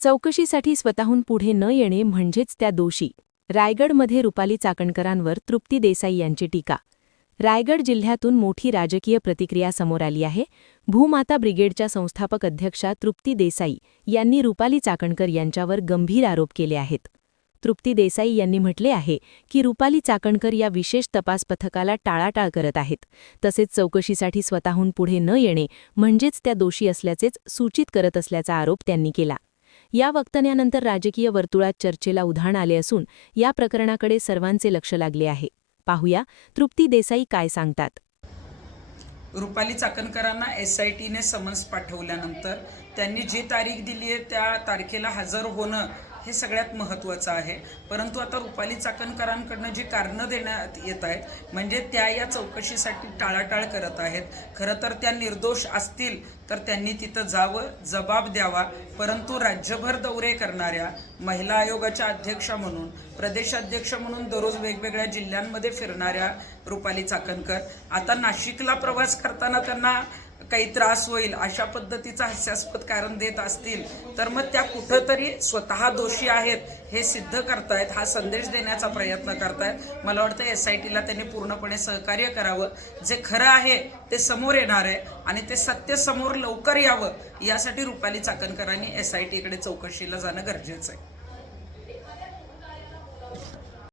चौकशीसाठी स्वतःहून पुढे न येणे म्हणजेच त्या दोषी. रायगडमध्ये रुपाली चाकणकरांवर तृप्ती देसाई यांची टीका. रायगड जिल्ह्यातून मोठी राजकीय प्रतिक्रिया समोर आली आहे. भूमाता ब्रिगेडच्या संस्थापक अध्यक्षा तृप्ती देसाई यांनी रुपाली चाकणकर यांच्यावर गंभीर आरोप केले आहेत. तृप्ती देसाई यांनी म्हटले आहे की रुपाली चाकणकर या विशेष तपास पथकाला टाळाटाळ करत आहेत. तसेच चौकशीसाठी स्वतःहून पुढे न येणे म्हणजेच त्या दोषी असल्याचेच सूचित करत असल्याचा आरोप त्यांनी केला. या वक्तव्यानंतर राजकीय वर्तुळात चर्चेला उधाण आले असून या प्रकरणाकडे सर्वांचे लक्ष लागले आहे. पाहूया तृप्ती देसाई काय सांगतात. रुपाली चाकणकरांना SITने समन्स पाठवल्यानंतर त्यांनी जी तारीख दिली आहे त्या तारखेला हजर होणं हे सगळ्यात महत्त्वाचं आहे. परंतु आता रुपाली चाकणकरांकडनं जी कारणं देण्यात येत आहेत म्हणजे त्या या चौकशीसाठी टाळाटाळ करत आहेत. खरं तर त्या निर्दोष असतील तर त्यांनी तिथं जावं, जबाब द्यावा. परंतु राज्यभर दौरे करणाऱ्या, महिला आयोगाच्या अध्यक्षा म्हणून, प्रदेशाध्यक्ष म्हणून दररोज वेगवेगळ्या जिल्ह्यांमध्ये फिरणाऱ्या रुपाली चाकणकर आता नाशिकला प्रवास करताना त्यांना काही त्रास होईल अशा पद्धतीचं हास्यास्पद कारण देत असतील तर मग त्या कुठंतरी स्वतः दोषी आहेत हे सिद्ध करतायत, हा संदेश देण्याचा प्रयत्न करतायत. मला वाटतं SITला त्यांनी पूर्णपणे सहकार्य करावं. जे खरं आहे ते समोर येणार आहे आणि ते सत्य समोर लवकर यावं यासाठी रुपाली चाकणकरांनी SITकडे चौकशीला जाणं गरजेचं आहे.